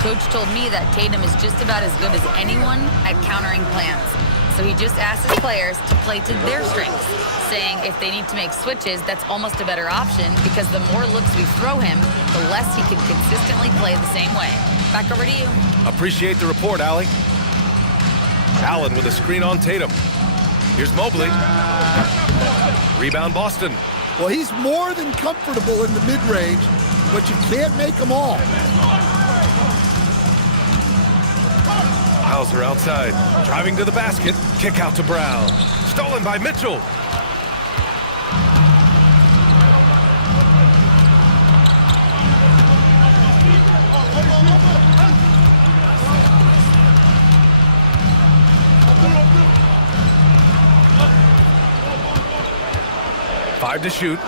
Coach told me that Tatum is just about as good as anyone at countering plans. So he just asked his players to play to their strengths, saying if they need to make switches, that's almost a better option because the more looks we throw him, the less he can consistently play the same way. Back over to you. Appreciate the report, Ally. Allen with a screen on Tatum. Here's Mobley. Rebound Boston. Well, he's more than comfortable in the mid-range, but you can't make them all. Hauser outside, driving to the basket, kick out to Brown. Stolen by Mitchell. Five to shoot.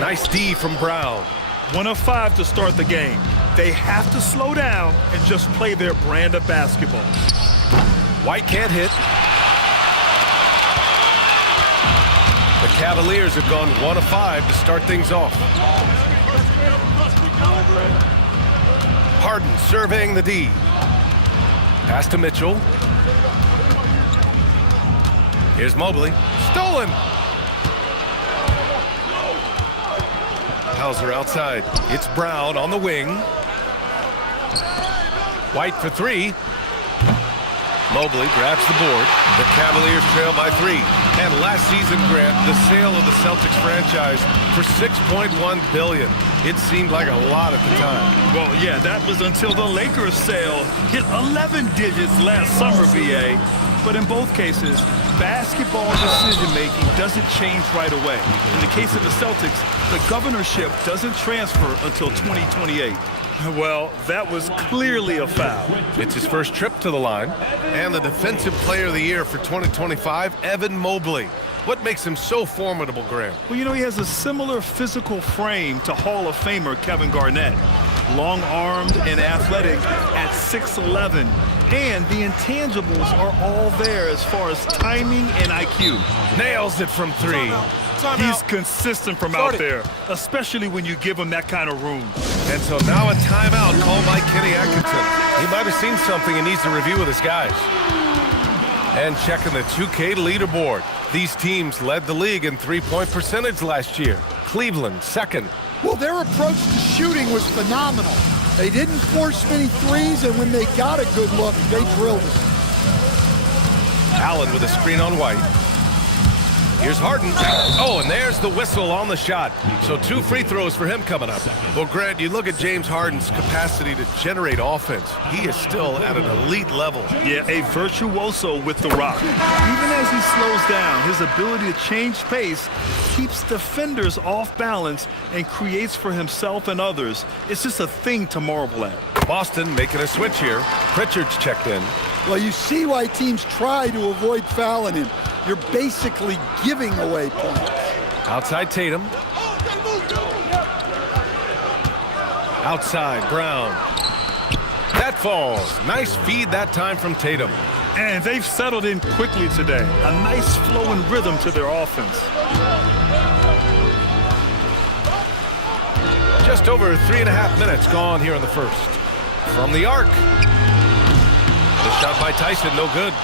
Nice D from Brown. 1 of 5 to start the game. They have to slow down and just play their brand of basketball. White can't hit. The Cavaliers have gone 1 of 5 to start things off. Harden surveying the D. Pass to Mitchell. Here's Mobley. Stolen. Hauser outside. It's Brown on the wing. White for 3. Mobley grabs the board. The Cavaliers trail by 3. And last season, Grant, the sale of the Celtics franchise for $6.1 billion. It seemed like a lot at the time. Well, yeah, that was until the Lakers sale hit 11 digits last summer, BA. But in both cases, basketball decision-making doesn't change right away. In the case of the Celtics, the governorship doesn't transfer until 2028. Well, that was clearly a foul. It's his first trip to the line. And the Defensive Player of the Year for 2025, Evan Mobley. What makes him so formidable, Graham? Well, you know, he has a similar physical frame to Hall of Famer Kevin Garnett. Long-armed and athletic at 6'11". And the intangibles are all there as far as timing and IQ. Nails it from 3. He's consistent from out there, especially when you give him that kind of room. And so now a timeout called by Kenny Atkinson. He might have seen something he needs to review with his guys. And checking the 2K leaderboard. These teams led the league in three-point percentage last year. Cleveland, second. Well, their approach to shooting was phenomenal. They didn't force many threes, and when they got a good look, they drilled it. Allen with a screen on White. Here's Harden. Oh, and there's the whistle on the shot. So 2 free throws for him coming up. Well, Grant, you look at James Harden's capacity to generate offense. He is still at an elite level. Yeah, a virtuoso with the rock. Even as he slows down, his ability to change pace keeps defenders off balance and creates for himself and others. It's just a thing to marvel at. Boston making a switch here. Pritchard's checked in. Well, you see why teams try to avoid fouling him. You're basically giving away points. Outside Tatum. Outside Brown. That falls. Nice feed that time from Tatum. And they've settled in quickly today. A nice flow and rhythm to their offense. Just over 3.5 minutes gone here in the first. From the arc. The shot by Tyson, no good.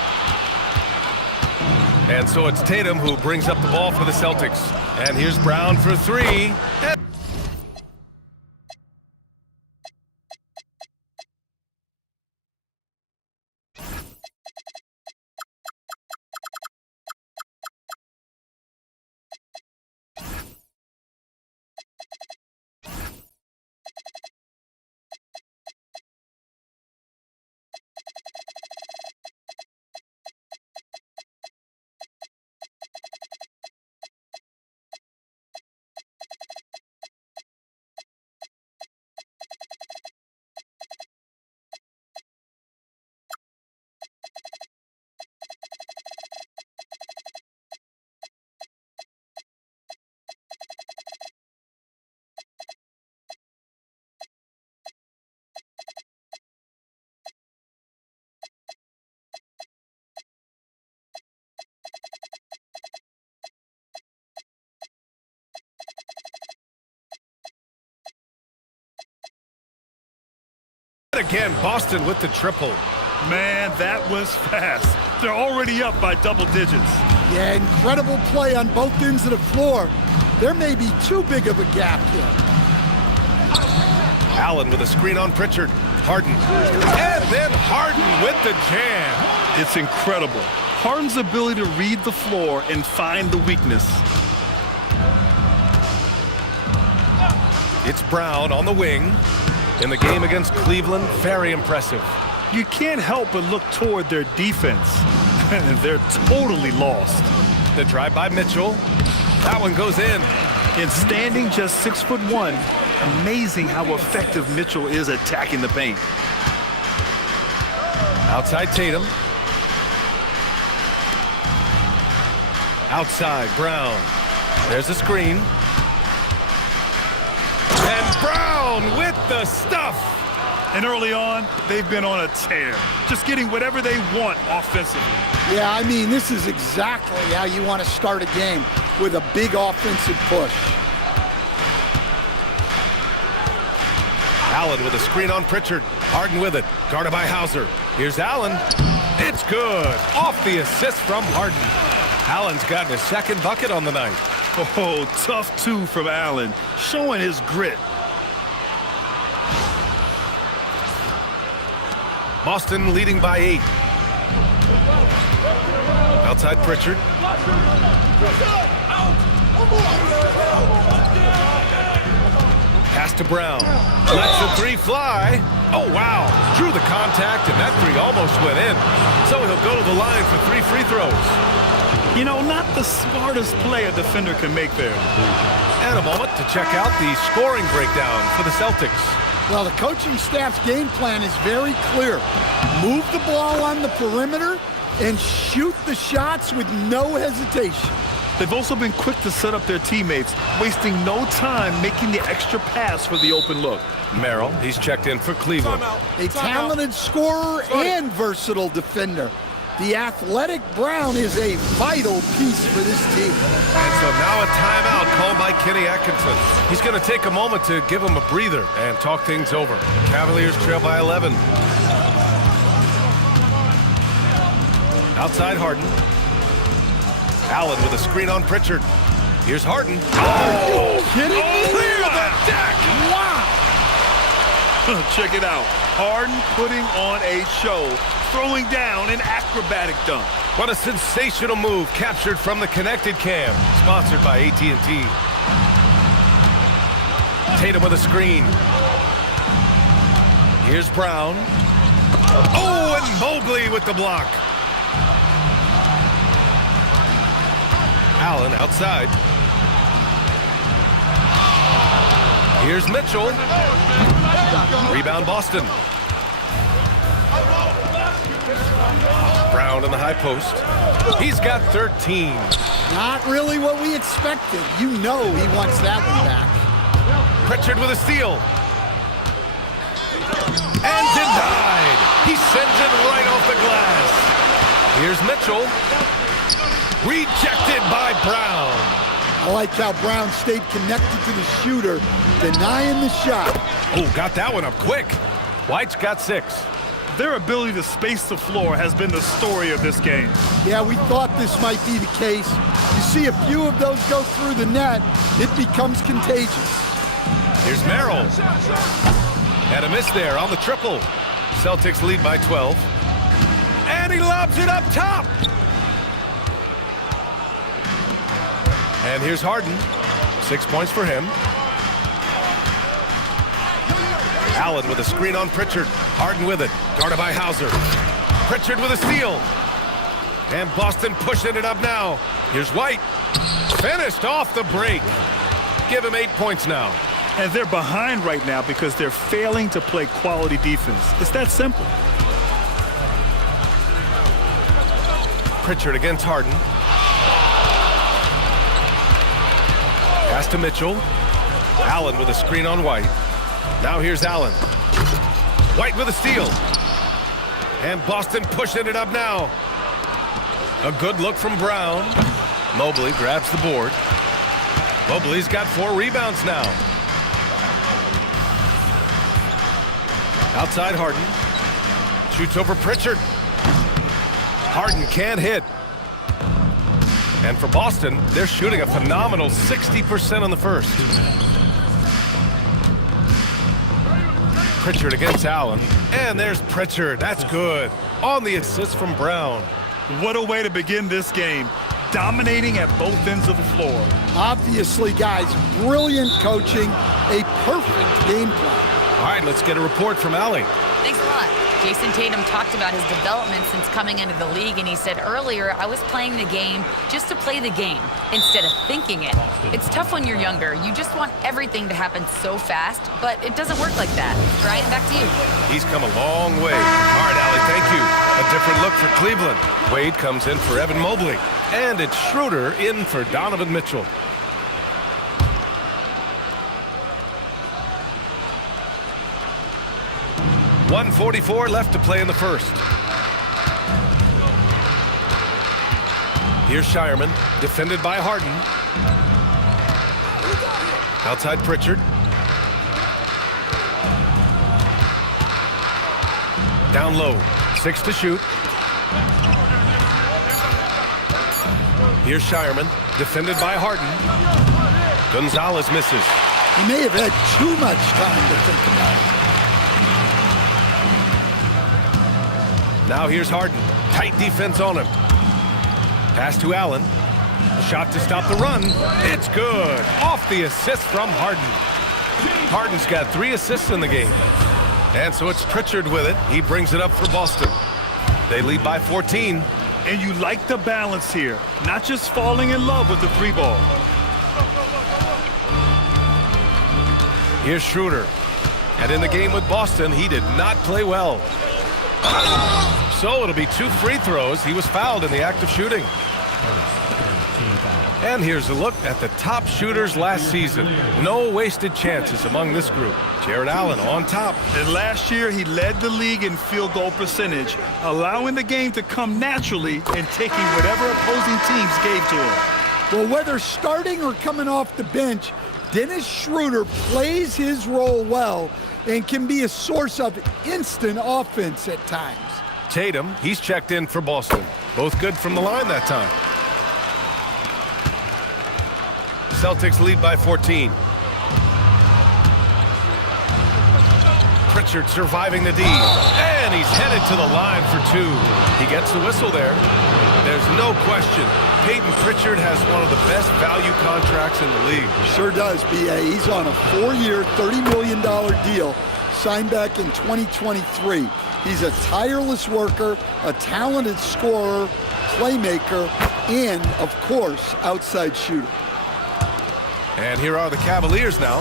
And so it's Tatum who brings up the ball for the Celtics. And here's Brown for 3. Again, Boston with the triple. Man, that was fast. They're already up by double digits. Yeah, incredible play on both ends of the floor. There may be too big of a gap here. Allen with a screen on Pritchard. Harden. And then Harden with the jam. It's incredible. Harden's ability to read the floor and find the weakness. It's Brown on the wing. In the game against Cleveland, very impressive. You can't help but look toward their defense. And they're totally lost. The drive by Mitchell. That one goes in. In standing just 6'1", amazing how effective Mitchell is attacking the paint. Outside Tatum. Outside Brown. There's a screen. And Brown with the stuff. And early on, they've been on a tear, just getting whatever they want offensively. Yeah, I mean, this is exactly how you want to start a game, with a big offensive push. Allen with a screen on Pritchard. Harden with it. Guarded by Hauser. Here's Allen. It's good. Off the assist from Harden. Allen's gotten his second bucket on the night. Oh, tough two from Allen, showing his grit. Boston leading by 8. Outside Pritchard. Pass to Brown. Lets the three fly. Oh, wow. Drew the contact, and that three almost went in. So he'll go to the line for 3 free throws. You know, not the smartest play a defender can make there. And a moment to check out the scoring breakdown for the Celtics. Well, the coaching staff's game plan is very clear. Move the ball on the perimeter and shoot the shots with no hesitation. They've also been quick to set up their teammates, wasting no time making the extra pass for the open look. Merrill, he's checked in for Cleveland. A talented scorer and versatile defender. The athletic Brown is a vital piece for this team. And so now a timeout called by Kenny Atkinson. He's going to take a moment to give him a breather and talk things over. Cavaliers trail by 11. Outside Harden. Allen with a screen on Pritchard. Here's Harden. Oh, kidding me? Clear the deck! Wow! Check it out. Harden putting on a show, throwing down an acrobatic dunk. What a sensational move captured from the connected cam. Sponsored by AT&T. Tatum with a screen. Here's Brown. Oh, and Mobley with the block. Allen outside. Here's Mitchell. Rebound Boston. Brown in the high post. He's got 13. Not really what we expected. You know he wants that one back. Pritchard with a steal. And denied. He sends it right off the glass. Here's Mitchell. Rejected by Brown. I like how Brown stayed connected to the shooter, denying the shot. Oh, got that one up quick. White's got 6. Their ability to space the floor has been the story of this game. Yeah, we thought this might be the case. You see a few of those go through the net, it becomes contagious. Here's Merrill. And a miss there on the triple. Celtics lead by 12. And he lobs it up top. And here's Harden. 6 points for him. Allen with a screen on Pritchard. Harden with it. Guarded by Hauser. Pritchard with a steal. And Boston pushing it up now. Here's White. Finished off the break. Give him 8 points now. And they're behind right now because they're failing to play quality defense. It's that simple. Pritchard against Harden. Pass to Mitchell. Allen with a screen on White. Now here's Allen. White with a steal. And Boston pushing it up now. A good look from Brown. Mobley grabs the board. Mobley's got 4 rebounds now. Outside Harden. Shoots over Pritchard. Harden can't hit. And for Boston, they're shooting a phenomenal 60% on the first. Pritchard against Allen. And there's Pritchard. That's good. On the assist from Brown. What a way to begin this game. Dominating at both ends of the floor. Obviously, guys, brilliant coaching, a perfect game plan. All right, let's get a report from Allie. Thanks a lot. Jason Tatum talked about his development since coming into the league, and he said earlier, I was playing the game just to play the game instead of thinking it. It's tough when you're younger. You just want everything to happen so fast, but it doesn't work like that. Brian, back to you. He's come a long way. All right, Allie, thank you. A different look for Cleveland. Wade comes in for Evan Mobley. And it's Schroeder in for Donovan Mitchell. .144 left to play in the first. Here's Shireman, defended by Harden. Outside Pritchard. Down low, 6 to shoot. Here's Shireman, defended by Harden. Gonzalez misses. He may have had too much time to think about it. Now here's Harden. Tight defense on him. Pass to Allen. A shot to stop the run. It's good. Off the assist from Harden. Harden's got 3 assists in the game. And so it's Pritchard with it. He brings it up for Boston. They lead by 14. And you like the balance here. Not just falling in love with the 3 ball. Here's Schroeder. And in the game with Boston, he did not play well. So it'll be 2 free throws. He was fouled in the act of shooting. And here's a look at the top shooters last season. No wasted chances among this group. Jared Allen on top. And last year, he led the league in field goal percentage, allowing the game to come naturally and taking whatever opposing teams gave to him. Well, whether starting or coming off the bench, Dennis Schroeder plays his role well and can be a source of instant offense at times. Tatum, he's checked in for Boston. Both good from the line that time. Celtics lead by 14. Pritchard surviving the D. And he's headed to the line for 2. He gets the whistle there. There's no question. Peyton Pritchard has one of the best value contracts in the league. Sure does, B.A. He's on a 4-year, $30 million deal signed back in 2023. He's a tireless worker, a talented scorer, playmaker, and, of course, outside shooter. And here are the Cavaliers now.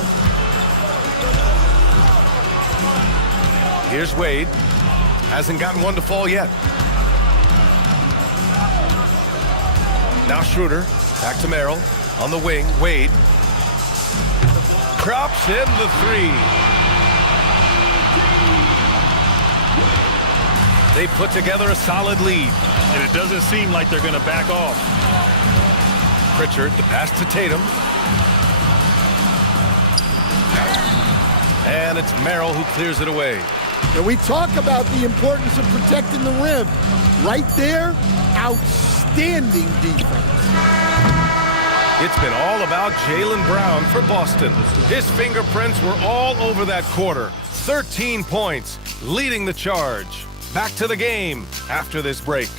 Here's Wade. Hasn't gotten one to fall yet. Now Schroeder. Back to Merrill. On the wing, Wade. Drops in the 3. They put together a solid lead. And it doesn't seem like they're going to back off. Pritchard, the pass to Tatum. And it's Merrill who clears it away. And we talk about the importance of protecting the rim. Right there, outstanding defense. It's been all about Jaylen Brown for Boston. His fingerprints were all over that quarter. 13 points, leading the charge. Back to the game after this break.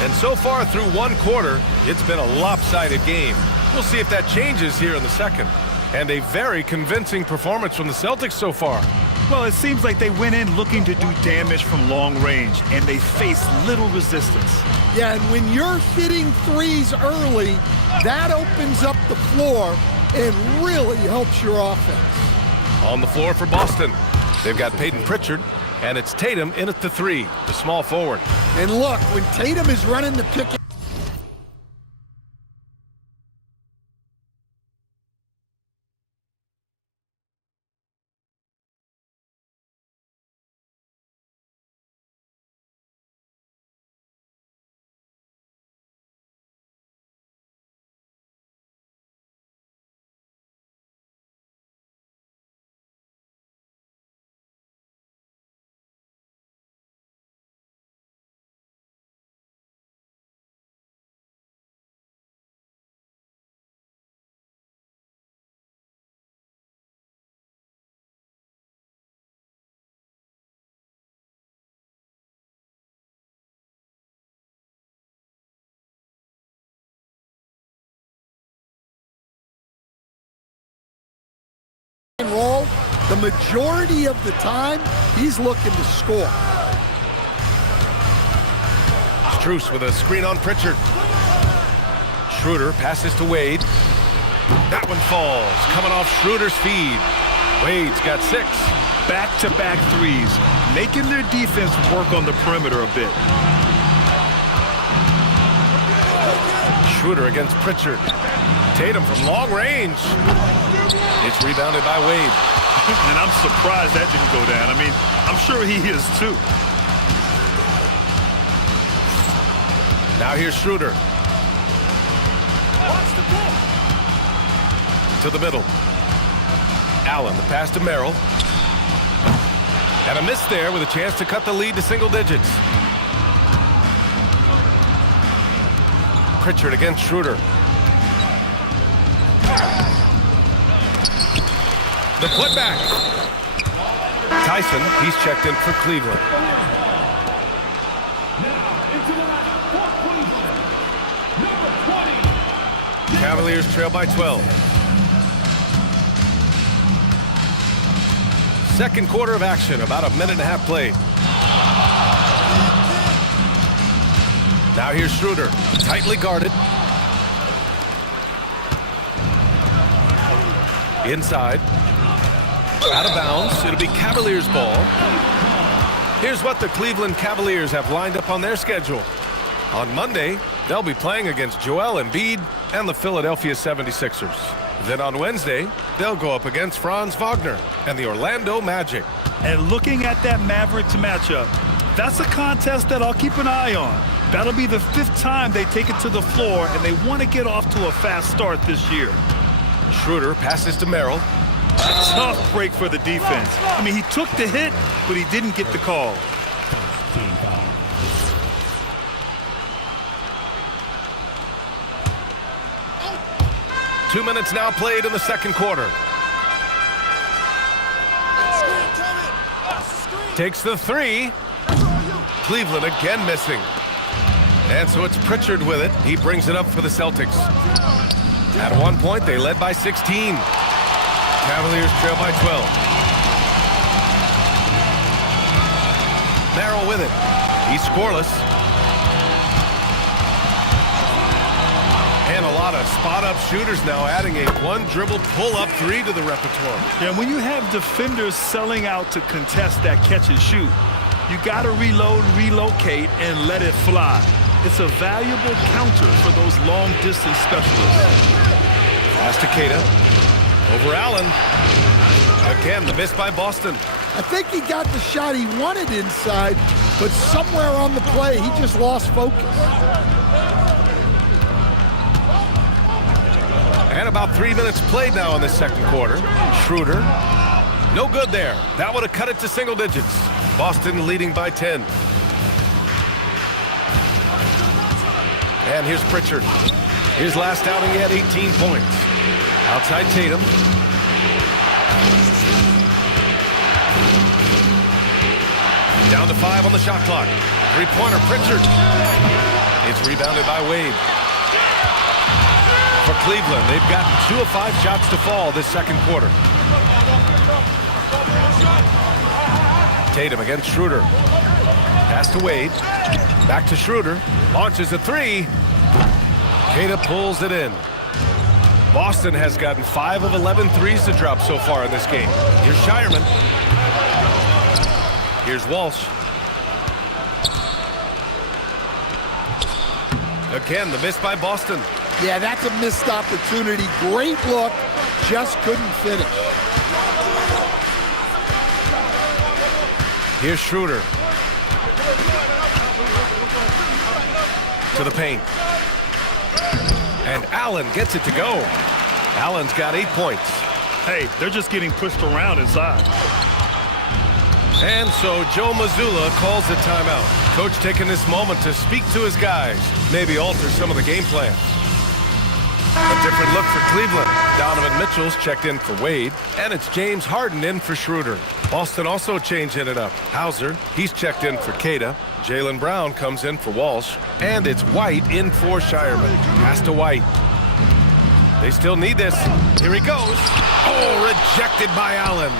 And so far through 1 quarter, it's been a lopsided game. We'll see if that changes here in the second. And a very convincing performance from the Celtics so far. Well, it seems like they went in looking to do damage from long range, and they faced little resistance. Yeah, and when you're hitting threes early, that opens up the floor and really helps your offense. On the floor for Boston, they've got Peyton Pritchard, and it's Tatum in at the 3, the small forward. And look, when Tatum is running the pick The majority of the time, he's looking to score. Strus with a screen on Pritchard. Schroeder passes to Wade. That one falls, coming off Schroeder's feed. Wade's got 6. Back-to-back threes, making their defense work on the perimeter a bit. Schroeder against Pritchard. Tatum from long range. It's rebounded by Wade. And I'm surprised that didn't go down. I mean, I'm sure he is too. Now here's Schroeder. To the middle. Allen, the pass to Merrill. And a miss there with a chance to cut the lead to single digits. Pritchard against Schroeder. The putback. Tyson, he's checked in for Cleveland. Cavaliers trail by 12. Second quarter of action, about a minute and a half played. Now here's Schroeder, tightly guarded. Inside. Out of bounds. It'll be Cavaliers ball. Here's what the Cleveland Cavaliers have lined up on their schedule. On Monday, they'll be playing against Joel Embiid and the Philadelphia 76ers. Then on Wednesday, they'll go up against Franz Wagner and the Orlando Magic. And looking at that Mavericks matchup, that's a contest that I'll keep an eye on. That'll be the 5th time they take it to the floor, and they want to get off to a fast start this year. Schroeder passes to Merrill. Tough break for the defense. I mean, he took the hit, but he didn't get the call. Two minutes now played in the second quarter. Takes the 3. Cleveland again missing. And so it's Pritchard with it. He brings it up for the Celtics. At one point, they led by 16. Cavaliers trail by 12. Merrill with it. He's scoreless. And a lot of spot-up shooters now, adding a one-dribble pull-up 3 to the repertoire. Yeah, when you have defenders selling out to contest that catch and shoot, you got to reload, relocate, and let it fly. It's a valuable counter for those long-distance specialists. Pass to Keita. Over Allen. Again, the miss by Boston. I think he got the shot he wanted inside, but somewhere on the play, he just lost focus. And about 3 minutes played now in the second quarter. Schroeder. No good there. That would have cut it to single digits. Boston leading by 10. And here's Pritchard. His last outing, he had 18 points. Outside Tatum. Down to 5 on the shot clock. Three-pointer, Pritchard. It's rebounded by Wade. For Cleveland, they've gotten 2 of 5 shots to fall this second quarter. Tatum against Schroeder. Pass to Wade. Back to Schroeder. Launches a 3. Keita pulls it in. Boston has gotten 5 of 11 threes to drop so far in this game. Here's Shireman. Here's Walsh. Again, the miss by Boston. Yeah, that's a missed opportunity. Great look, just couldn't finish. Here's Schroeder. To the paint. And Allen gets it to go. Allen's got 8 points. Hey, they're just getting pushed around inside. And so Joe Mazzulla calls the timeout. Coach taking this moment to speak to his guys, maybe alter some of the game plan. A different look for Cleveland. Donovan Mitchell's checked in for Wade, and it's James Harden in for Schroeder. Boston also changing it up. Hauser, he's checked in for Keita. Jaylen Brown comes in for Walsh, and it's White in for Shireman. Pass to White. They still need this. Here he goes. Oh, rejected by Allen.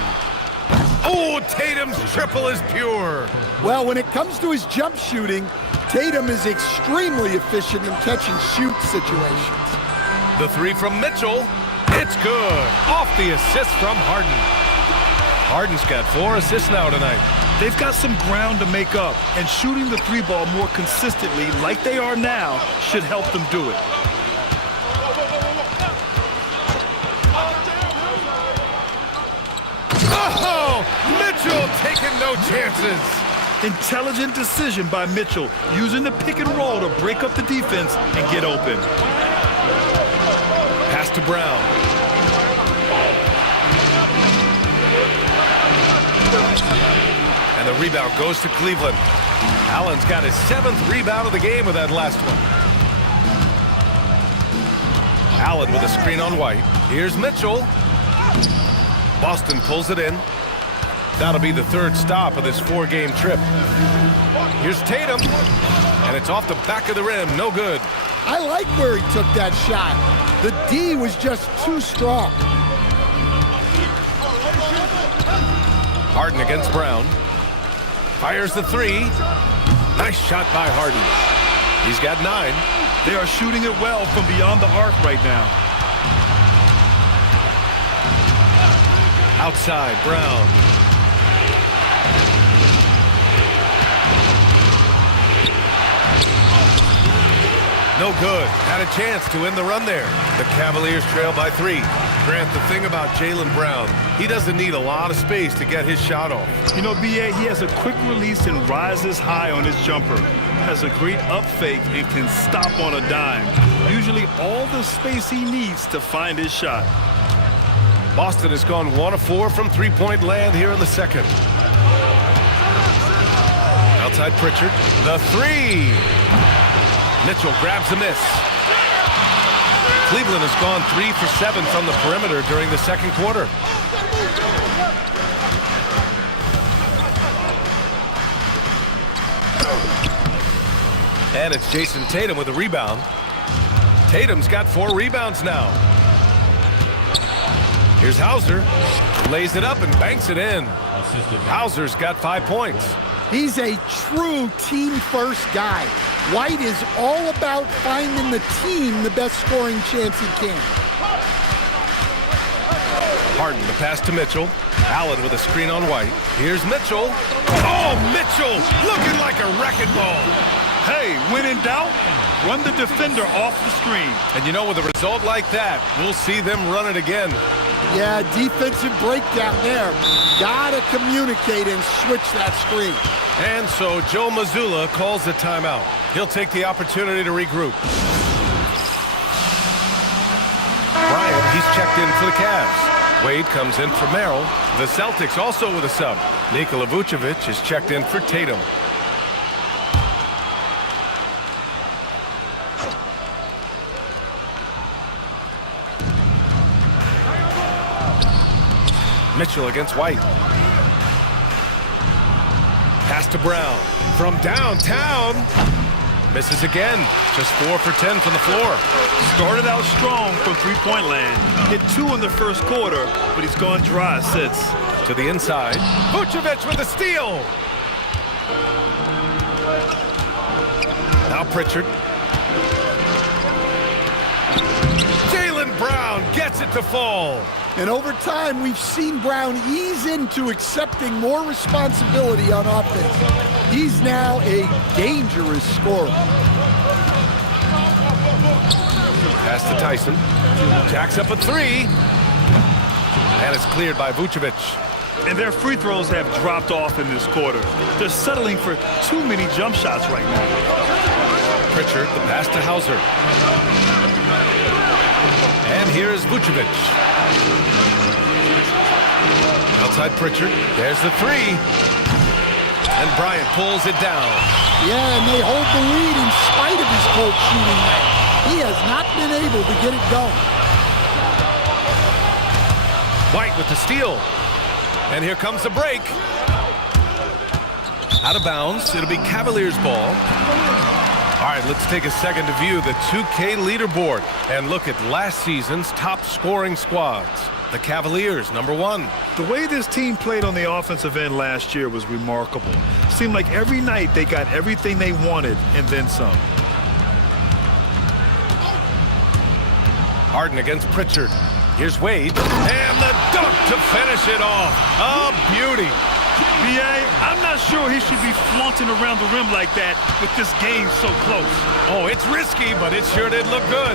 Oh, Tatum's triple is pure. Well, when it comes to his jump shooting, Tatum is extremely efficient in catch-and-shoot situations. The three from Mitchell. It's good. Off the assist from Harden. Harden's got 4 assists now tonight. They've got some ground to make up, and shooting the three ball more consistently like they are now should help them do it. Oh, Mitchell taking no chances. Intelligent decision by Mitchell, using the pick and roll to break up the defense and get open. Pass to Brown. And the rebound goes to Cleveland. Allen's got his 7th rebound of the game with that last one. Allen with a screen on White. Here's Mitchell. Boston pulls it in. That'll be the 3rd stop of this 4-game trip. Here's Tatum. And it's off the back of the rim. No good. I like where he took that shot. The D was just too strong. Harden against Brown. Fires the 3. Nice shot by Harden. He's got 9. They are shooting it well from beyond the arc right now. Outside, Brown. No good. Had a chance to end the run there. The Cavaliers trail by 3. Grant, the thing about Jaylen Brown, he doesn't need a lot of space to get his shot off. You know, B.A., he has a quick release and rises high on his jumper. Has a great up fake and can stop on a dime. Usually all the space he needs to find his shot. Boston has gone 1 of 4 from three-point land here in the 2nd. Outside Pritchard. The 3. Mitchell grabs a miss. Cleveland has gone 3 for 7 from the perimeter during the 2nd quarter. And it's Jason Tatum with a rebound. Tatum's got 4 rebounds now. Here's Hauser. Lays it up and banks it in. Hauser's got 5 points. He's a true team-first guy. White is all about finding the team the best scoring chance he can. Harden, the pass to Mitchell. Allen with a screen on White. Here's Mitchell. Oh, Mitchell looking like a wrecking ball. Hey, when in doubt, run the defender off the screen. And you know, with a result like that, we'll see them run it again. Yeah, defensive breakdown there. Gotta communicate and switch that screen. And so Joe Mazzulla calls the timeout. He'll take the opportunity to regroup. Bryant, he's checked in for the Cavs. Wade comes in for Merrill. The Celtics also with a sub. Nikola Vucevic is checked in for Tatum. Mitchell against White. Pass to Brown. From downtown. Misses again. Just 4 for 10 from the floor. Started out strong from three-point land. Hit 2 in the 1st quarter, but he's gone dry since. To the inside. Vucevic with a steal. Now Pritchard. Jaylen Brown gets it to fall. And over time, we've seen Brown ease into accepting more responsibility on offense. He's now a dangerous scorer. Pass to Tyson. Jacks up a 3. And it's cleared by Vucevic. And their free throws have dropped off in this quarter. They're settling for too many jump shots right now. Pritchard, the pass to Hauser. And here's Vucevic. Outside Pritchard. There's the 3. And Bryant pulls it down. Yeah, and they hold the lead in spite of his cold shooting night. He has not been able to get it going. White with the steal. And here comes the break. Out of bounds. It'll be Cavaliers ball. All right, let's take a second to view the 2K leaderboard and look at last season's top scoring squads. The Cavaliers, #1. The way this team played on the offensive end last year was remarkable. Seemed like every night they got everything they wanted and then some. Harden against Pritchard. Here's Wade. And the dunk to finish it off. A beauty. B.A., I'm not sure he should be flaunting around the rim like that with this game so close. Oh, it's risky, but it sure did look good.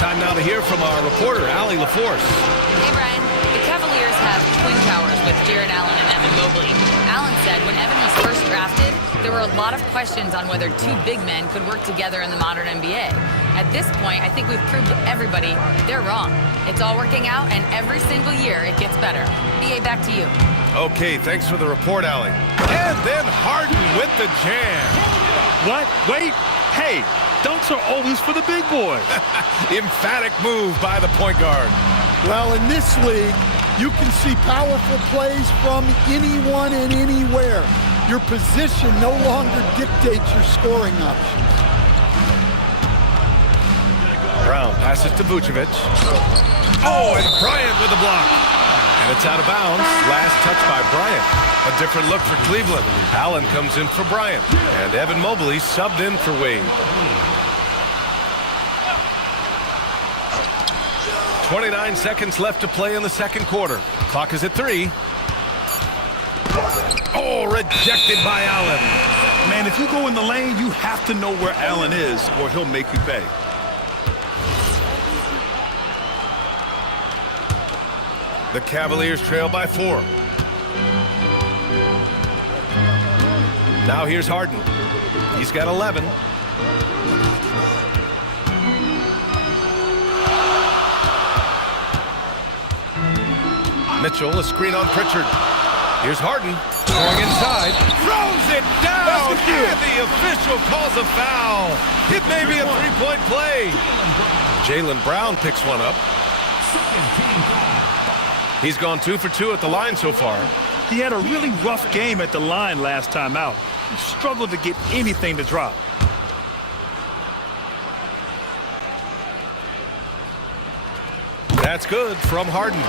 Time now to hear from our reporter, Ally LaForce. Hey, Brian. The Cavaliers have twin towers with Jared Allen and Evan Mobley. Allen said when Evan was first drafted, there were a lot of questions on whether two big men could work together in the modern NBA. At this point, I think we've proved to everybody they're wrong. It's all working out, and every single year it gets better. B.A., back to you. Okay, thanks for the report, Ally. And then Harden with the jam. What? Wait. Hey, dunks are always for the big boys. Emphatic move by the point guard. Well, in this league, you can see powerful plays from anyone and anywhere. Your position no longer dictates your scoring options. Brown passes to Vucevic. Oh, and Bryant with the block. And it's out of bounds. Last touch by Bryant. A different look for Cleveland. Allen comes in for Bryant. And Evan Mobley subbed in for Wade. 29 seconds left to play in the second quarter. Clock is at 3. Oh, rejected by Allen. Man, if you go in the lane, you have to know where Allen is or he'll make you pay. The Cavaliers trail by 4. Now here's Harden. He's got 11. Mitchell, a screen on Pritchard. Here's Harden. Going inside. Throws it down. And the official calls a foul. It may be a three-point play. Jaylen Brown picks one up. He's gone 2 for 2 at the line so far. He had a really rough game at the line last time out. He struggled to get anything to drop. That's good from Harden.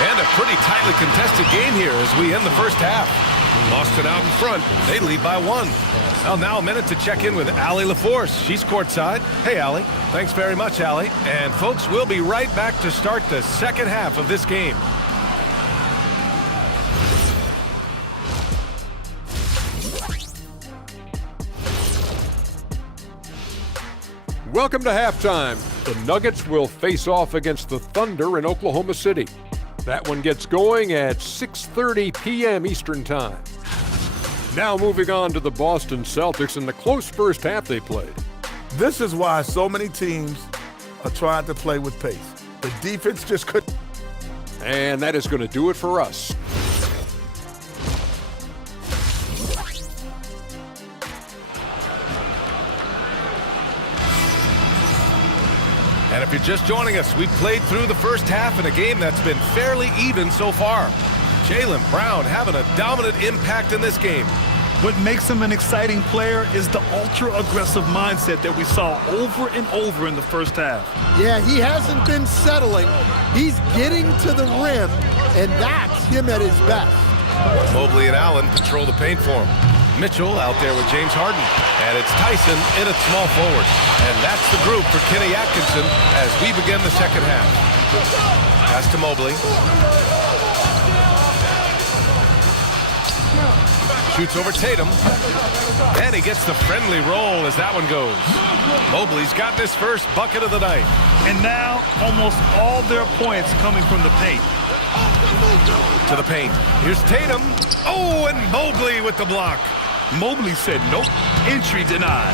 And a pretty tightly contested game here as we end the first half. Boston out in front. They lead by 1. Well, now a minute to check in with Ally LaForce. She's courtside. Hey, Ally. Thanks very much, Ally. And, folks, we'll be right back to start the second half of this game. Welcome to halftime. The Nuggets will face off against the Thunder in Oklahoma City. That one gets going at 6:30 p.m. Eastern Time. Now moving on to the Boston Celtics and the close first half they played. This is why so many teams are trying to play with pace. The defense just couldn't. And that is going to do it for us. And if you're just joining us, we've played through the first half in a game that's been fairly even so far. Jaylen Brown having a dominant impact in this game. What makes him an exciting player is the ultra-aggressive mindset that we saw over and over in the first half. Yeah, he hasn't been settling. He's getting to the rim, and that's him at his best. Mobley and Allen control the paint for him. Mitchell out there with James Harden. And it's Tyson in at small forward. And that's the group for Kenny Atkinson as we begin the second half. Pass to Mobley. Shoots over Tatum. And he gets the friendly roll as that one goes. Mobley's gotten his first bucket of the night. And now almost all their points coming from the paint. To the paint. Here's Tatum. Oh, and Mobley with the block. Mobley said nope. Entry denied.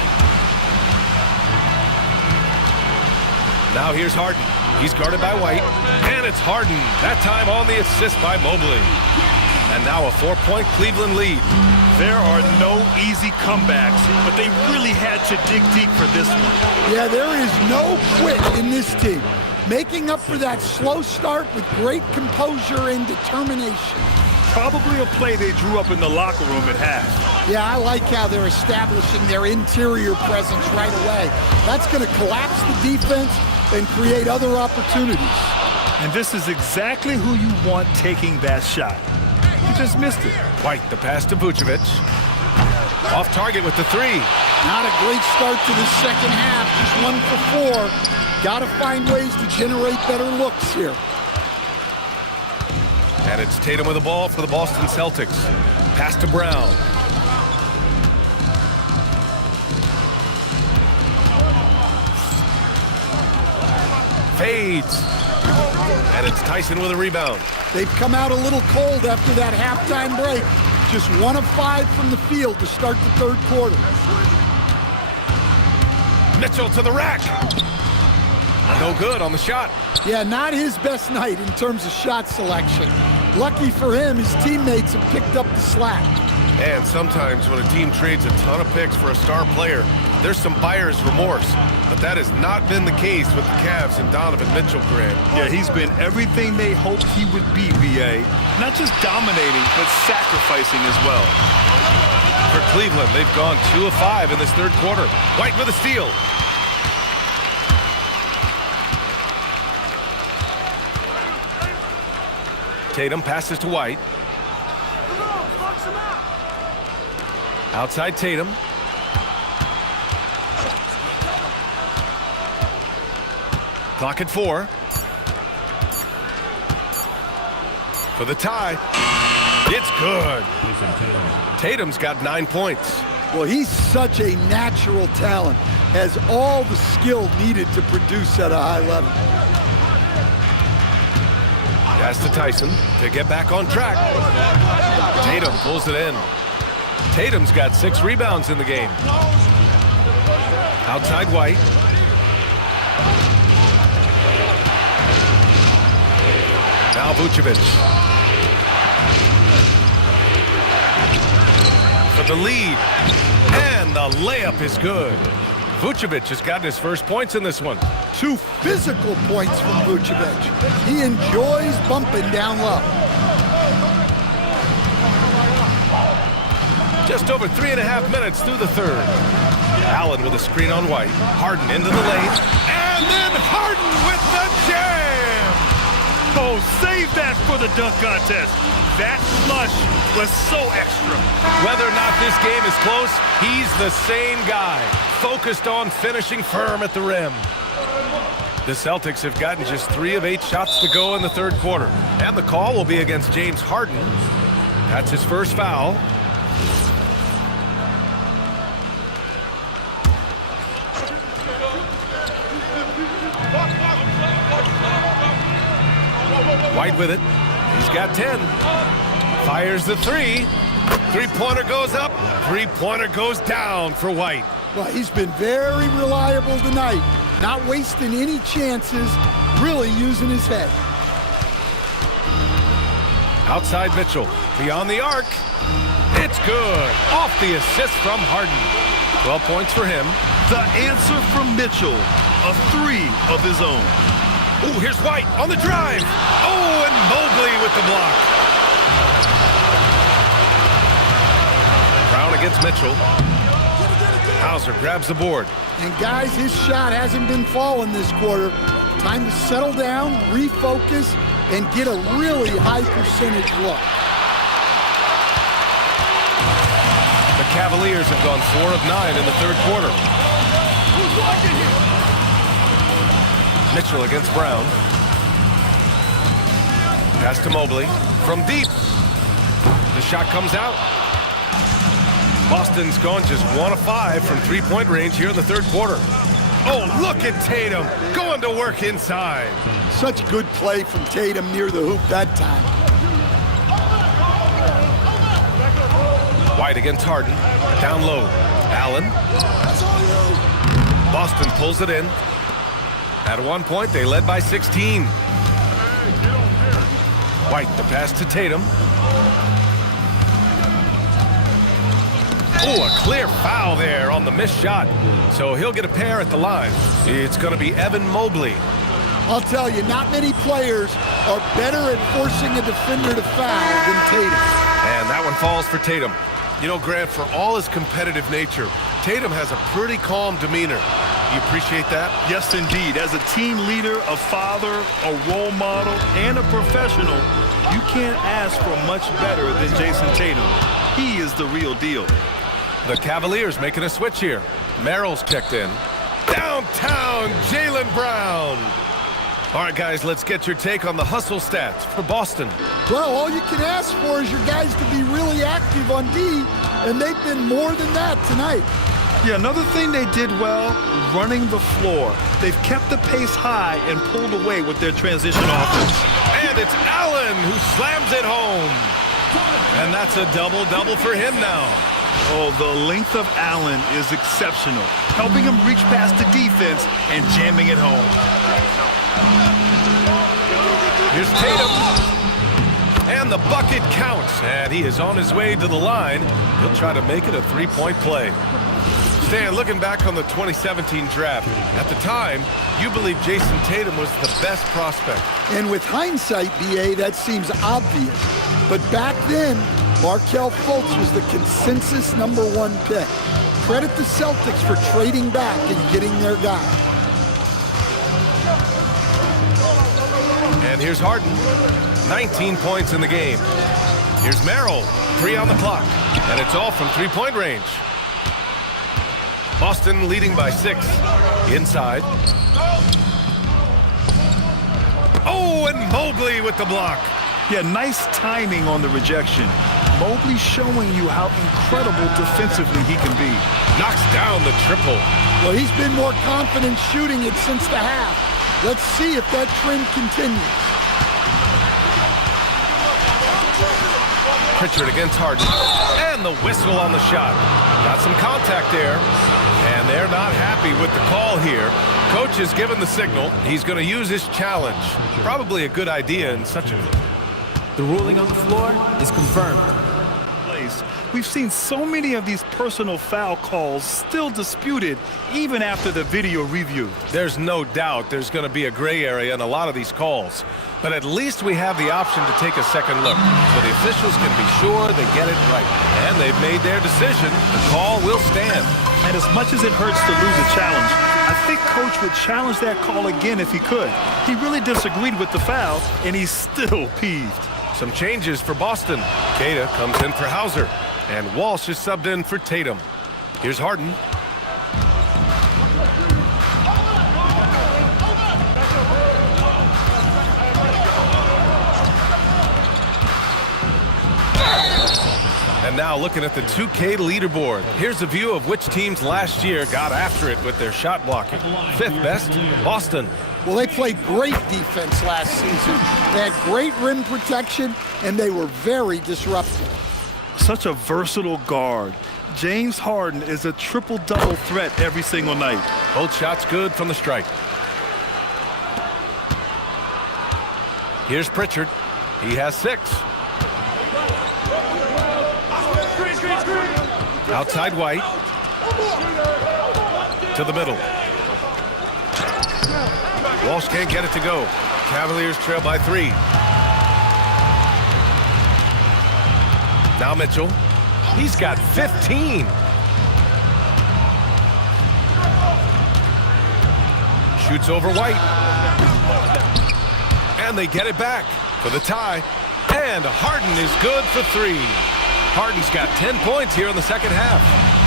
Now here's Harden. He's guarded by White. And it's Harden. That time on the assist by Mobley. And now a 4-point Cleveland lead. There are no easy comebacks, but they really had to dig deep for this one. Yeah, there is no quit in this team. making up for that slow start with great composure and determination. Probably a play they drew up in the locker room at half. Yeah, I like how they're establishing their interior presence right away. That's going to collapse the defense and create other opportunities. And this is exactly who you want taking that shot. He just missed it. White, the pass to Vucevic. Off target with the three. Not a great start to the second half, just 1 for 4. Got to find ways to generate better looks here. And it's Tatum with the ball for the Boston Celtics. Pass to Brown. Fades. And it's Tyson with a rebound. They've come out a little cold after that halftime break. Just 1 of 5 from the field to start the third quarter. Mitchell to the rack. No good on the shot. Yeah, not his best night in terms of shot selection. Lucky for him, his teammates have picked up the slack. And sometimes when a team trades a ton of picks for a star player, there's some buyer's remorse. But that has not been the case with the Cavs and Donovan Mitchell, Grant. Yeah, he's been everything they hoped he would be, VA. Not just dominating, but sacrificing as well. For Cleveland, they've gone 2 of 5 in this third quarter. White with a steal. Tatum passes to White. Outside Tatum. Clock at 4. For the tie. It's good. Tatum's got 9 points. Well, he's such a natural talent. Has all the skill needed to produce at a high level. Pass to Tyson to get back on track. Tatum pulls it in. Tatum's got 6 rebounds in the game. Outside White. Now Vucevic. For the lead. And the layup is good. Vucevic has gotten his first points in this one. 2 physical points from Vucevic. He enjoys bumping down low. Just over 3.5 minutes through the third. Allen with a screen on White. Harden into the lane. And then Harden with the jam! Oh, save that for the dunk contest. That flush was so extra. Whether or not this game is close, he's the same guy. Focused on finishing firm at the rim. The Celtics have gotten just 3 of 8 shots to go in the third quarter. And the call will be against James Harden. That's his first foul. White with it. He's got 10. Fires the 3. Three-pointer goes up. Three-pointer goes down for White. Well, he's been very reliable tonight. Not wasting any chances. Really using his head. Outside Mitchell. Beyond the arc. It's good. Off the assist from Harden. 12 points for him. The answer from Mitchell. A 3 of his own. Ooh, here's White on the drive. Oh, and Mobley with the block. Brown against Mitchell. Hauser grabs the board. And guys, his shot hasn't been falling this quarter. Time to settle down, refocus, and get a really high percentage look. The Cavaliers have gone 4 of 9 in the third quarter. Mitchell against Brown. Pass to Mobley from deep. The shot comes out. Boston's gone just 1 of 5 from 3-point range here in the third quarter. Oh, look at Tatum going to work inside. Such good play from Tatum near the hoop that time. White against Harden. Down low. Allen. Boston pulls it in. At one point, they led by 16. White, the pass to Tatum. Oh, a clear foul there on the missed shot. So he'll get a pair at the line. It's going to be Evan Mobley. I'll tell you, not many players are better at forcing a defender to foul than Tatum. And that one falls for Tatum. You know, Grant, for all his competitive nature, Tatum has a pretty calm demeanor. You appreciate that? Yes, indeed. As a team leader, a father, a role model, and a professional, you can't ask for much better than Jason Tatum. He is the real deal. The Cavaliers making a switch here. Merrill's checked in. Downtown, Jaylen Brown. All right, guys, let's get your take on the hustle stats for Boston. Well, all you can ask for is your guys to be really active on D, and they've been more than that tonight. Yeah, another thing they did well, running the floor. They've kept the pace high and pulled away with their transition offense. And it's Allen who slams it home. And that's a double-double for him now. Oh, the length of Allen is exceptional, helping him reach past the defense and jamming it home. Here's Tatum. And the bucket counts. And he is on his way to the line. He'll try to make it a three-point play. Stan, looking back on the 2017 draft, at the time, you believe Jason Tatum was the best prospect. And with hindsight, BA, that seems obvious. But back then, Markelle Fultz was the consensus #1 pick. Credit the Celtics for trading back and getting their guy. And here's Harden, 19 points in the game. Here's Merrill, 3 on the clock, and it's all from three-point range. Boston leading by 6. Inside. Oh, and Mobley with the block. Yeah, nice timing on the rejection. Mobley showing you how incredible defensively he can be. Knocks down the triple. Well, he's been more confident shooting it since the half. Let's see if that trend continues. Pritchard against Harden. And the whistle on the shot. Got some contact there. And they're not happy with the call here. Coach has given the signal. He's going to use his challenge. Probably a good idea in such a... The ruling on the floor is confirmed. We've seen so many of these personal foul calls still disputed even after the video review. There's no doubt there's going to be a gray area in a lot of these calls. But at least we have the option to take a second look, so the officials can be sure they get it right. And they've made their decision. The call will stand. And as much as it hurts to lose a challenge, I think Coach would challenge that call again if he could. He really disagreed with the foul, and he's still peeved. Some changes for Boston. Queta comes in for Hauser, and Walsh is subbed in for Tatum. Here's Harden. And now looking at the 2K leaderboard. Here's a view of which teams last year got after it with their shot blocking. 5th best, Boston. Well, they played great defense last season. They had great rim protection, and they were very disruptive. Such a versatile guard. James Harden is a triple-double threat every single night. Both shots good from the stripe. Here's Pritchard. He has 6. Outside White. To the middle. Walsh can't get it to go. Cavaliers trail by 3. Now Mitchell. He's got 15. Shoots over White. And they get it back for the tie. And Harden is good for 3. Harden's got 10 points here in the second half.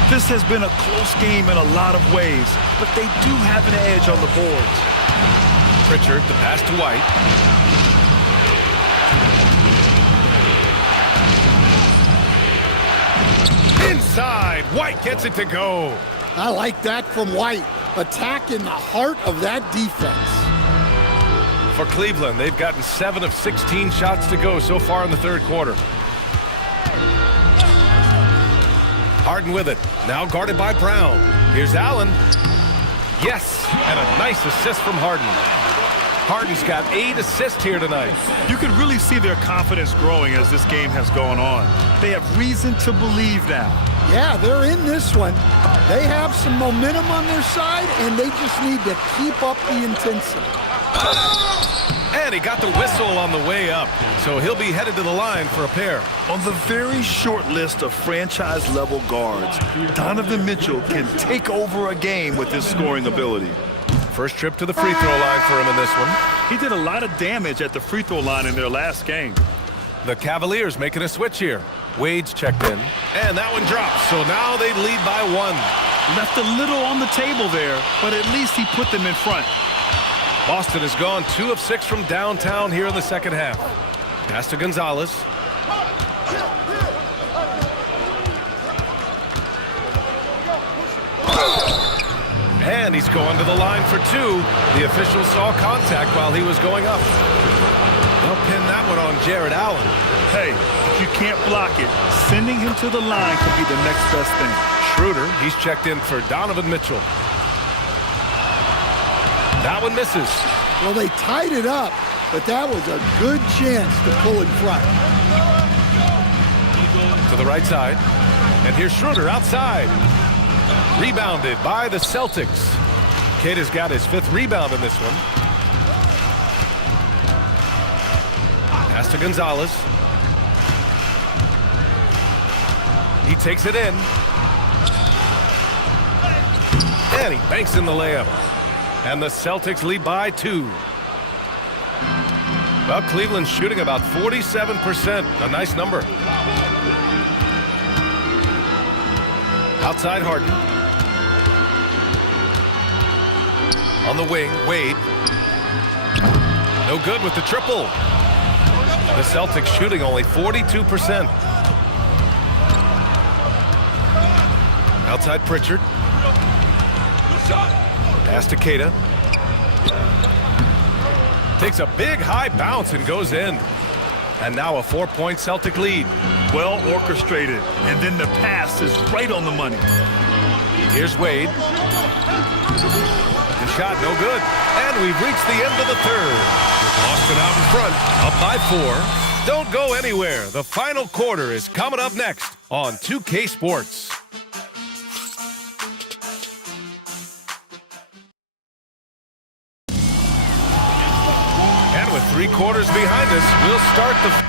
This has been a close game in a lot of ways, but they do have an edge on the boards. Pritchard, the pass to White. Inside, White gets it to go. I like that from White. Attack in the heart of that defense. For Cleveland, they've gotten 7 of 16 shots to go so far in the third quarter. Harden with it, now guarded by Brown. Here's Allen. Yes, and a nice assist from Harden. Harden's got 8 assists here tonight. You can really see their confidence growing as this game has gone on. They have reason to believe now. Yeah, they're in this one. They have some momentum on their side, and they just need to keep up the intensity. And he got the whistle on the way up, so he'll be headed to the line for a pair. On the very short list of franchise-level guards, Donovan Mitchell can take over a game with his scoring ability. First trip to the free throw line for him in this one. He did a lot of damage at the free throw line in their last game. The Cavaliers making a switch here. Wade's checked in, and that one drops, so now they lead by 1. Left a little on the table there, but at least he put them in front. Boston has gone 2 of 6 from downtown here in the second half. Pass to Gonzalez. And he's going to the line for 2. The official saw contact while he was going up. They'll pin that one on Jared Allen. Hey, if you can't block it, sending him to the line could be the next best thing. Schroeder, he's checked in for Donovan Mitchell. That one misses. Well, they tied it up, but that was a good chance to pull in front. To the right side. And here's Schroeder outside. Rebounded by the Celtics. Kid has got his 5th rebound in this one. Pass to Gonzalez. He takes it in. And he banks in the layup. And the Celtics lead by 2. Well, Cleveland's shooting about 47%. A nice number. Outside Harden. On the wing, Wade. No good with the triple. The Celtics shooting only 42%. Outside Pritchard. Pass to Keita. Takes a big high bounce and goes in. And now a 4-point Celtic lead. Well orchestrated, and then the pass is right on the money. Here's Wade. The shot no good. And we've reached the end of the third. Boston out in front, up by 4. Don't go anywhere. The final quarter is coming up next on 2K Sports. And with 3 quarters behind us, we'll start the...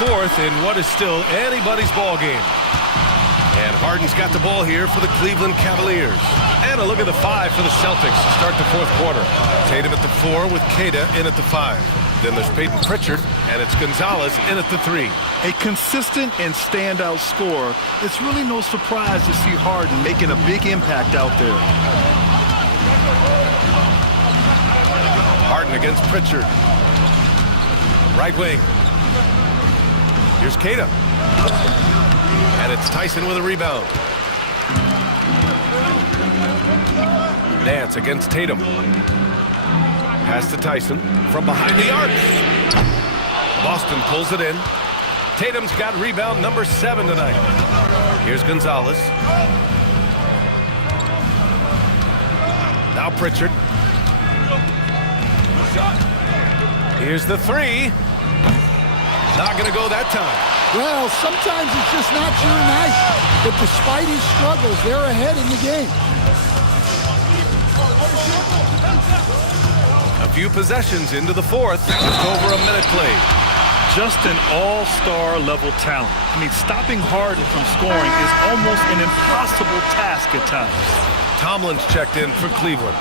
Fourth in what is still anybody's ball game. And Harden's got the ball here for the Cleveland Cavaliers. And a look at the 5 for the Celtics to start the 4th quarter. Tatum at the 4 with Keita in at the 5. Then there's Peyton Pritchard, and it's Gonzalez in at the 3. A consistent and standout scorer. It's really no surprise to see Harden making a big impact out there. Harden against Pritchard. Right wing. Here's Keita. And it's Tyson with a rebound. Nance against Tatum. Pass to Tyson from behind the arc. Boston pulls it in. Tatum's got rebound number 7 tonight. Here's Gonzalez. Now Pritchard. Here's the 3. Not going to go that time. Well, sometimes it's just not your night. But despite his struggles, they're ahead in the game. A few possessions into the fourth. Just over a minute played. Just an all-star level talent. I mean, stopping Harden from scoring is almost an impossible task at times. Tomlin's checked in for Cleveland.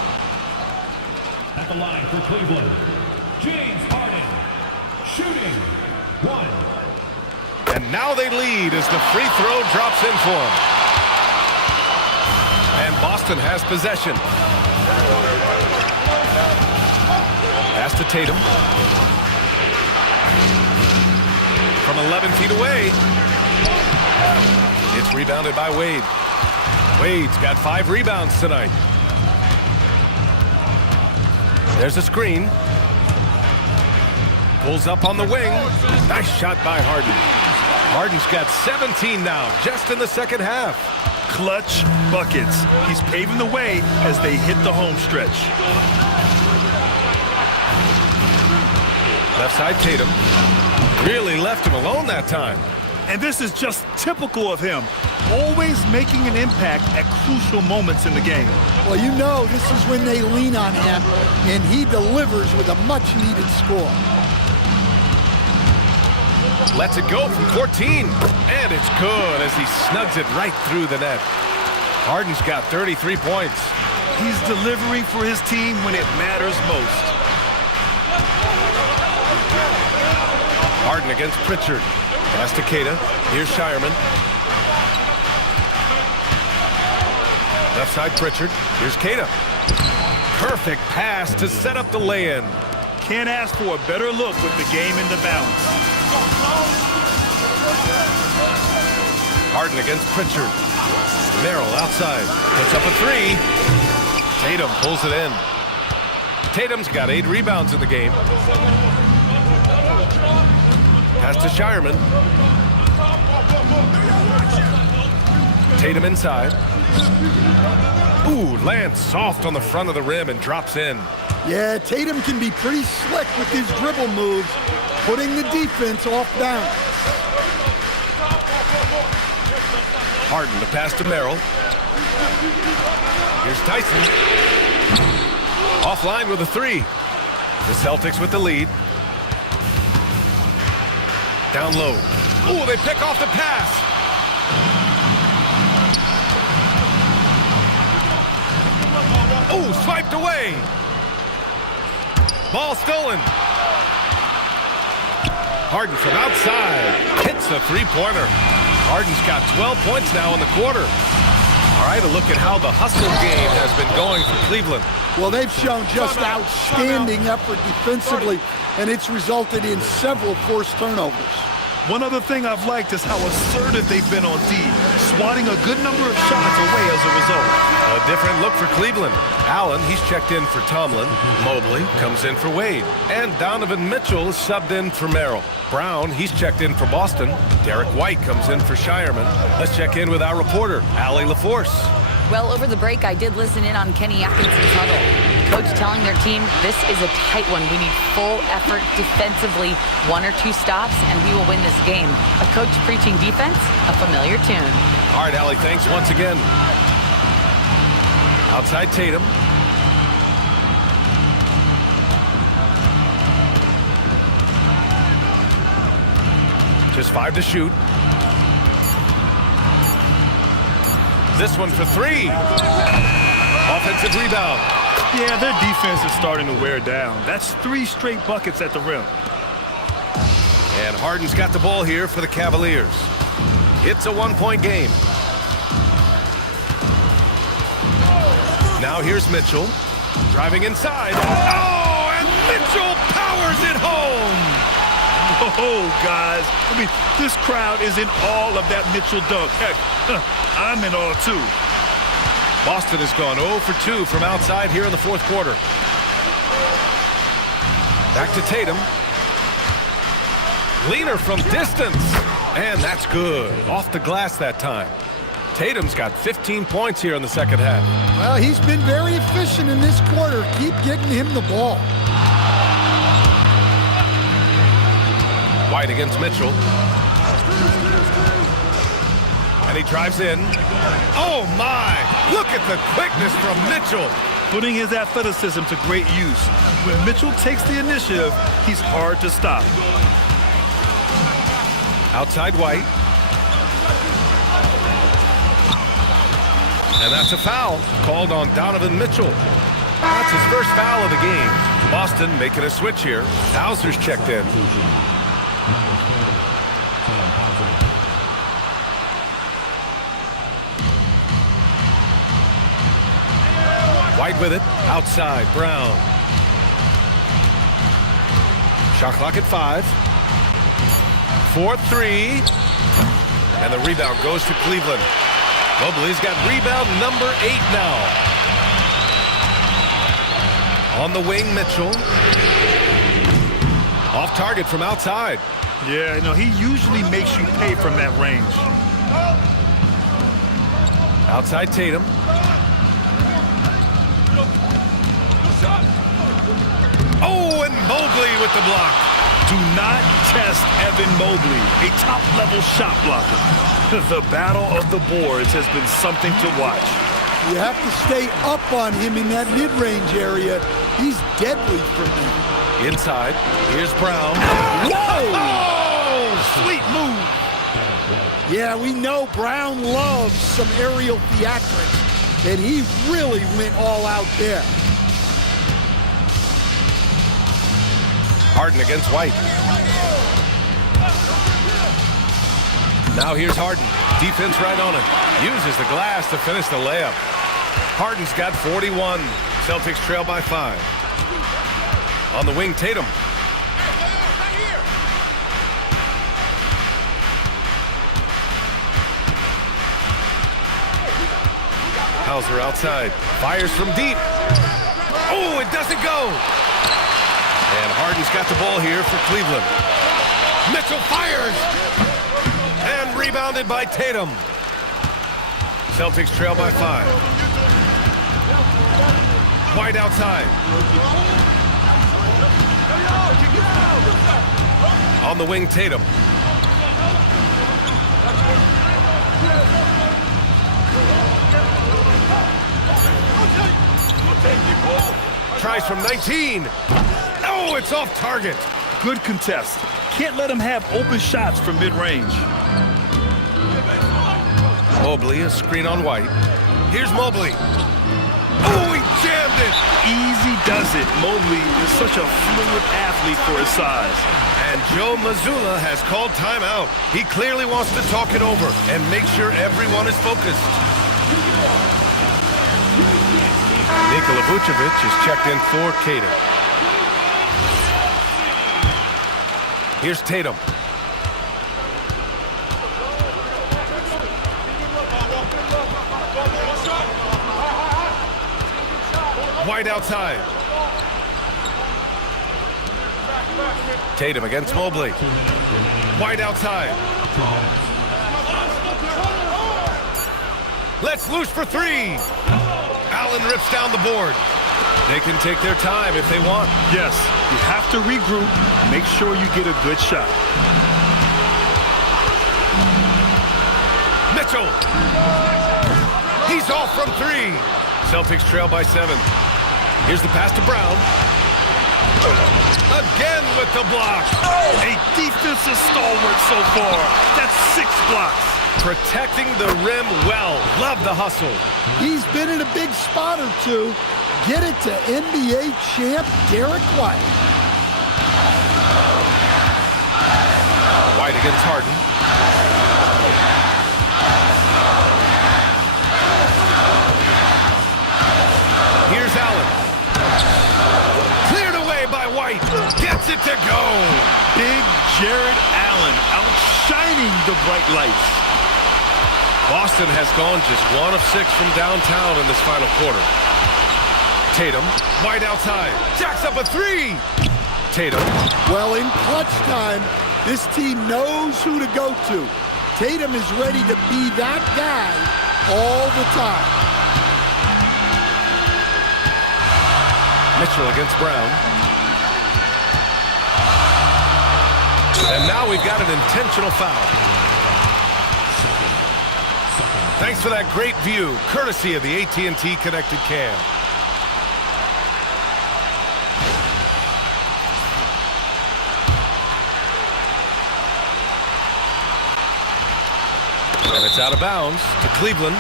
At the line for Cleveland, James Harden, shooting 1. And now they lead as the free throw drops in for him. And Boston has possession. Pass to Tatum. From 11 feet away. It's rebounded by Wade. Wade's got 5 rebounds tonight. There's a screen. Pulls up on the wing. Nice shot by Harden. Harden's got 17 now, just in the second half. Clutch buckets. He's paving the way as they hit the home stretch. Left side Tatum. Really left him alone that time. And this is just typical of him. Always making an impact at crucial moments in the game. Well, you know this is when they lean on him, and he delivers with a much-needed score. Lets it go from 14. And it's good as he snugs it right through the net. Harden's got 33 points. He's delivering for his team when it matters most. Harden against Pritchard. Pass to Keita. Here's Shireman. Left side Pritchard. Here's Keita. Perfect pass to set up the lay-in. Can't ask for a better look with the game in the balance. Harden against Pritchard. Merrill outside. Puts up a 3. Tatum pulls it in. Tatum's got 8 rebounds in the game. Pass to Shireman. Tatum inside. Ooh, lands soft on the front of the rim and drops in. Yeah, Tatum can be pretty slick with his dribble moves, putting the defense off balance. Harden to pass to Merrill. Here's Tyson. Offline with a 3. The Celtics with the lead. Down low. Ooh, they pick off the pass. Ooh, swiped away. Ball stolen. Harden from outside. Hits the three-pointer. Harden's got 12 points now in the quarter. All right, a look at how the hustle game has been going for Cleveland. Well, they've shown just outstanding effort defensively, and it's resulted in several forced turnovers. One other thing I've liked is how assertive they've been on D, swatting a good number of shots away as a result. A different look for Cleveland. Allen, he's checked in for Tomlin. Mobley comes in for Wade. And Donovan Mitchell is subbed in for Merrill. Brown, he's checked in for Boston. Derek White comes in for Shireman. Let's check in with our reporter, Allie LaForce. Well, over the break, I did listen in on Kenny Atkinson's huddle. Coach telling their team, this is a tight one. We need full effort defensively, 1 or 2 stops, and we will win this game. A coach preaching defense, a familiar tune. All right, Allie, thanks once again. Outside Tatum. Just 5 to shoot. This one for 3. Offensive rebound. Yeah, their defense is starting to wear down. That's 3 straight buckets at the rim. And Harden's got the ball here for the Cavaliers. It's a 1-point game. Now here's Mitchell. Driving inside. Oh, and Mitchell powers it home. Oh, guys. I mean, this crowd is in awe of that Mitchell dunk. Heck, I'm in awe, too. Boston has gone 0 for 2 from outside here in the fourth quarter. Back to Tatum. Leaner from distance. And that's good. Off the glass that time. Tatum's got 15 points here in the second half. Well, he's been very efficient in this quarter. Keep getting him the ball. White against Mitchell. And he drives in. Oh, my. Look at the quickness from Mitchell. putting his athleticism to great use. When Mitchell takes the initiative, he's hard to stop. Outside White. And that's a foul called on Donovan Mitchell. That's his first foul of the game. Boston making a switch here. Hauser's checked in. White with it. Outside. Brown. Shot clock at 5. 4-3. And the rebound goes to Cleveland. Mobley's got rebound number 8 now. On the wing, Mitchell. Off target from outside. Yeah, you know, he usually makes you pay from that range. Outside Tatum. Oh, and Mobley with the block. Do not test Evan Mobley, a top-level shot blocker. The battle of the boards has been something to watch. You have to stay up on him in that mid-range area. He's deadly from there. Inside, here's Brown. Whoa! Oh, sweet move. Yeah, we know Brown loves some aerial theatrics, and he really went all out there. Harden against White. Now here's Harden. Defense right on it. Uses the glass to finish the layup. Harden's got 41. Celtics trail by 5. On the wing, Tatum. Hauser outside. Fires from deep. Oh, it doesn't go. And Harden's got the ball here for Cleveland. Mitchell fires. And rebounded by Tatum. Celtics trail by 5. White outside. On the wing, Tatum. Tries from 19. Oh, it's off target. Good contest. Can't let him have open shots from mid-range. Mobley, a screen on White. Here's Mobley. Oh, he jammed it. Easy does it. Mobley is such a fluid athlete for his size. And Joe Mazzulla has called timeout. He clearly wants to talk it over and make sure everyone is focused. Nikola Vucevic is checked in for Caden. Here's Tatum. White outside. Tatum against Mobley. White outside. Let's loose for 3. Allen rips down the board. They can take their time if they want. Yes, you have to regroup. Make sure you get a good shot. Mitchell. He's off from 3. Celtics trail by 7. Here's the pass to Brown. Again with the block. A defensive stalwart so far. That's 6 blocks. Protecting the rim well. Love the hustle. He's been in a big spot or two. Get it to NBA champ Derek White. White against Harden. Here's Allen. Cleared away by White. Gets it to go. Big Jared Allen outshining the bright lights. Boston has gone just 1 of 6 from downtown in this final quarter. Tatum, White outside, jacks up a 3. Tatum. Well, in clutch time, this team knows who to go to. Tatum is ready to be that guy all the time. Mitchell against Brown. And now we've got an intentional foul. Thanks for that great view, courtesy of the AT&T Connected Cam. And it's out of bounds to Cleveland.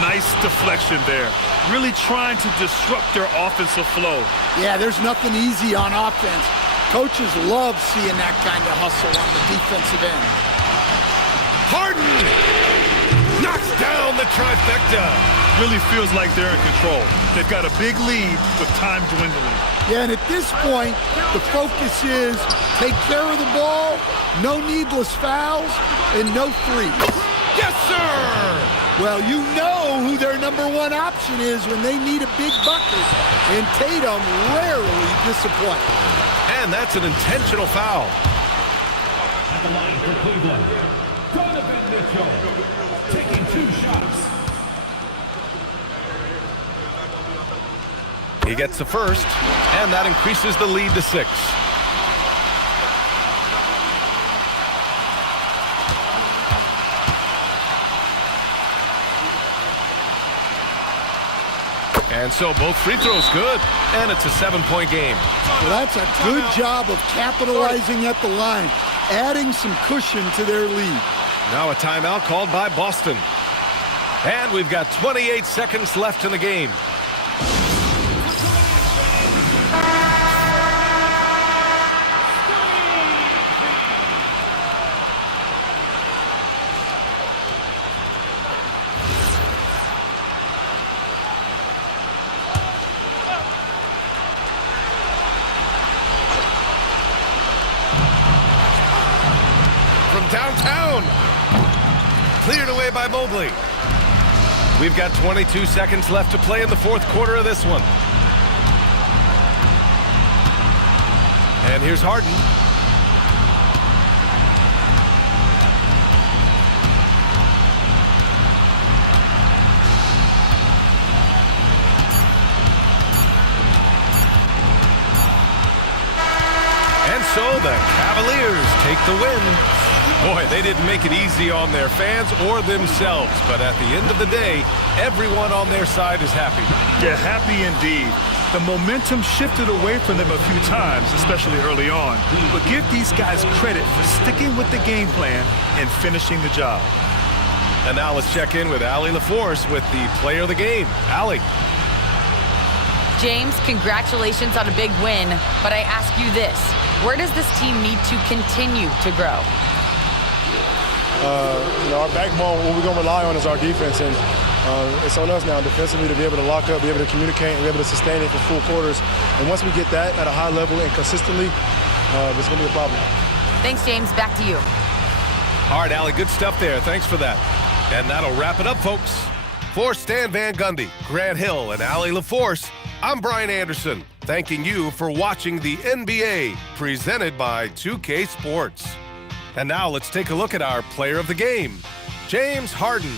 Nice deflection there. Really trying to disrupt their offensive flow. Yeah, there's nothing easy on offense. Coaches love seeing that kind of hustle on the defensive end. Harden knocks down the trifecta. Really feels like they're in control. They've got a big lead with time dwindling. Yeah, and at this point, the focus is take care of the ball, no needless fouls, and no threes. Yes, sir! Well, you know who their number one option is when they need a big bucket, and Tatum rarely disappoints. And that's an intentional foul. At the line for Cleveland, Donovan Mitchell taking 2 shots. He gets the first, and that increases the lead to 6. And so both free throws good, and it's a 7-point game. Well, that's a good job of capitalizing at the line, adding some cushion to their lead. Now a timeout called by Boston. And we've got 28 seconds left in the game. Downtown. Cleared away by Mobley. We've got 22 seconds left to play in the 4th quarter of this one. And here's Harden. And so the Cavaliers take the win. Boy, they didn't make it easy on their fans or themselves, but at the end of the day, everyone on their side is happy. Yeah, happy indeed. The momentum shifted away from them a few times, especially early on. But give these guys credit for sticking with the game plan and finishing the job. And now let's check in with Allie LaForce with the player of the game. Allie. James, congratulations on a big win, but I ask you this. Where does this team need to continue to grow? Our backbone, what we're going to rely on is our defense, and it's on us now defensively to be able to lock up, be able to communicate, and be able to sustain it for full quarters. And once we get that at a high level and consistently, it's going to be a problem. Thanks, James. Back to you. All right, Allie, good stuff there. Thanks for that. And that'll wrap it up, folks. For Stan Van Gundy, Grant Hill, and Allie LaForce, I'm Brian Anderson, thanking you for watching the NBA presented by 2K Sports. And now let's take a look at our player of the game, James Harden.